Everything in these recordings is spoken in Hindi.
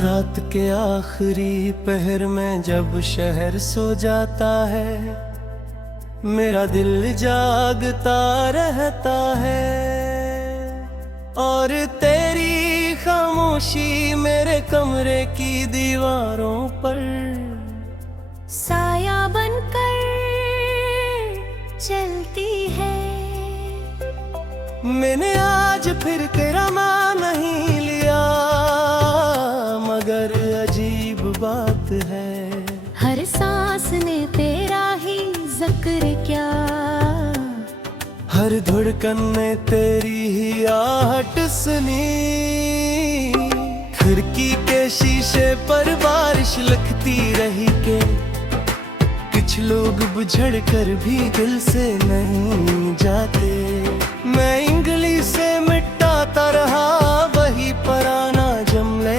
रात के आखिरी पहर में जब शहर सो जाता है, मेरा दिल जागता रहता है। और तेरी खामोशी मेरे कमरे की दीवारों पर साया बनकर चलती है। मैंने आज फिर तेरा नाम नहीं लिया, मगर अजीब बात है, हर सांस ने तेरा ही जिक्र क्या, हर धड़कन ने तेरी ही आहट सुनी। खिड़की के शीशे पर बारिश लिखती रही कि कुछ लोग बुझड़ कर भी दिल से नहीं जाते। मैं इंगली से मिटाता रहा वही पराना जमले,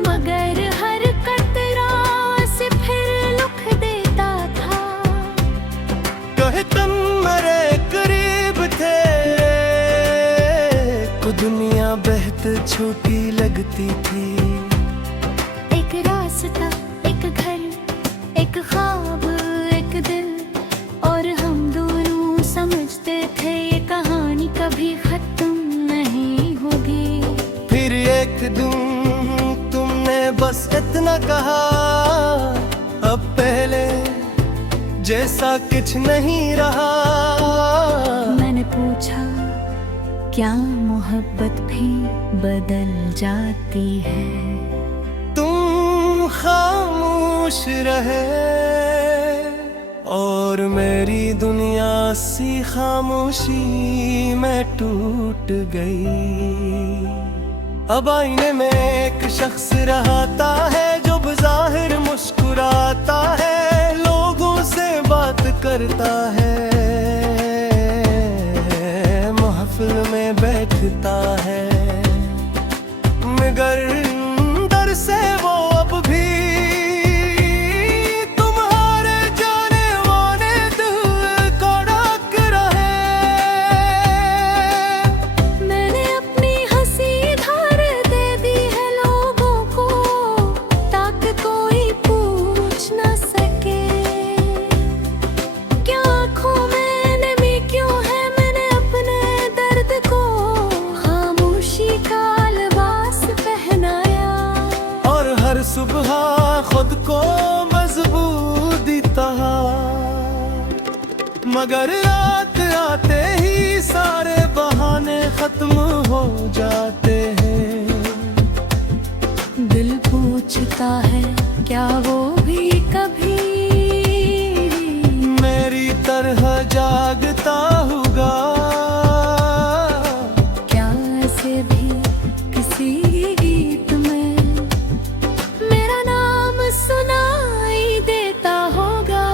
मगर हर कतरा से फिर लुक देता था। कहे तुम मेरे करीब थे, को दुनिया बेहद छोटी लगती थी। एक रास्ता, एक घर, एक ख्वाब, एक दिल, और हम दोनों समझते थे ये कहानी कभी खत्म नहीं होगी। फिर एक दिन तुमने बस इतना कहा, अब पहले जैसा कुछ नहीं रहा। मैंने पूछा क्या मोहब्बत भी बदल जाती है। तुम खामोश रहे और मेरी दुनिया सी खामोशी में टूट गई। अब आईने में एक शख्स रहता है जो बज़ाहिर मुस्कुराता है, लोगों से बात करता है, महफिल में बैठता है, मगर अंदर से वो अब भी तुम्हारे जाने वाले दिल को डाक रहे। मैंने अपनी हंसी धार दे दी है लोगों को, ताकि कोई पूछ न सके क्या आँखों में नमी क्यों है। मैंने अपने दर्द को खामोशी का लिबास पहनाया, और हर सुबह खुद को मजबूत देता, मगर रात आते ही सारे बहाने खत्म हो जाते हैं। दिल पूछता है क्या वो भी कभी मेरी तरह जागता होगा, क्या ऐसे भी किसी गीत में मेरा नाम सुनाई देता होगा।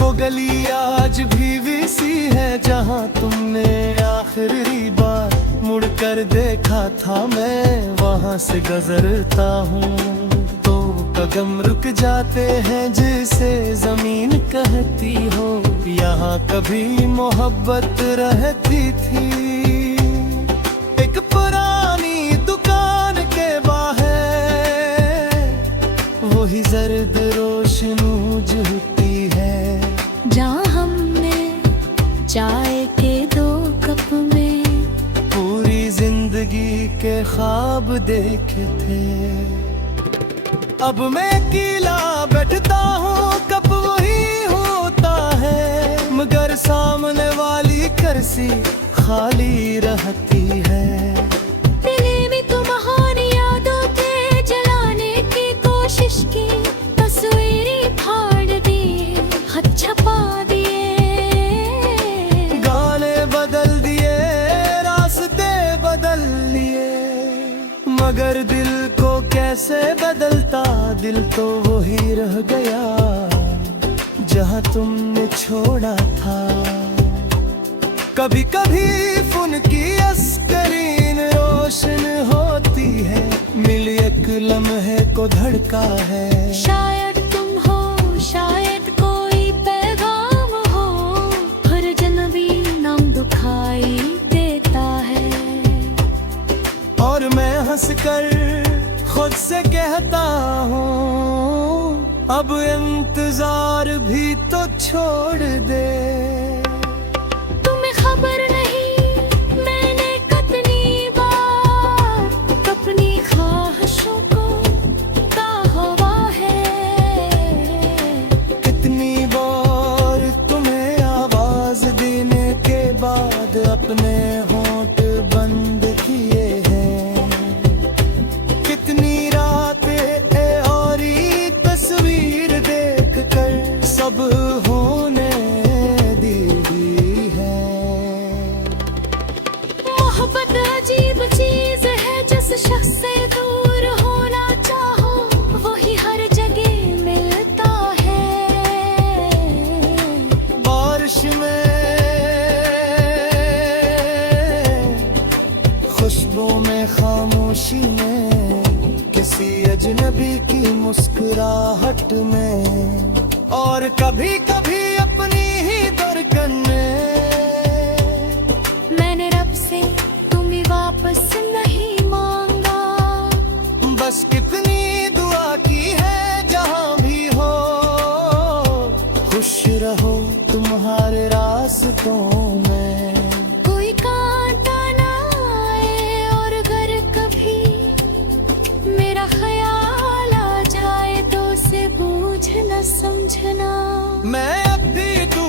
वो गली आज भी वैसी है जहाँ तुमने आखिरी बार मुड़कर देखा था। मैं वहाँ से गुजरता हूँ तो कदम रुक जाते हैं, जिसे जमीन कहती हो। यहाँ कभी मोहब्बत रहती थी, एक पुरानी दुकान के बाहर वही जर्द रोशनी जलती है, जहाँ हमने चाय के 2 कप में पूरी जिंदगी के ख्वाब देखे थे। अब मैं अकेला बैठता हूँ, कब वही होता है, मगर सामने वाली कुर्सी खाली रहती है। दिल में तुम्हारी यादों के जलाने की कोशिश की, तस्वीरें फाड़ दी, खत छपा दिए, गाने बदल दिए, रास्ते बदल लिए, मगर दिल को कैसे बदलता। दिल तो वही रह गया जहाँ तुमने छोड़ा था। कभी कभी फुन की अस्करीन रोशन होती है, मिल एक लम्हे को धड़का है। शायद तुम हो, शायद कोई पैगाम हो, हर जनवी नाम दुखाई देता है। और मैं हंस कर अब इंतजार भी तो छोड़ दे। तुम्हें खबर नहीं मैंने कितनी बार अपनी ख्वाहिशों को कहा है। कितनी बार तुम्हें आवाज देने के बाद अपने होंठ बंद किए हैं। कितनी रातें और तस्वीर देख कर सब होने दी है। मोहब्बत अजीब चीज है, जिस शख्स से दूर होना चाहो वही हर जगह मिलता है। बारिश में, खुशबू में, खामोशी में, किसी अजनबी की मुस्कुराहट में, और कभी कभी अपनी ही धड़कन में। मैंने रब से तुम्हें वापस नहीं मांगा, बस कितनी दुआ की है जहां भी हो। खुश रहो तुम्हारे रास्तों में। कोई कांटा ना आए, और अगर कभी मेरा ख्याल आ जाए तो उसे बूझना समझना। मैं अब भी तू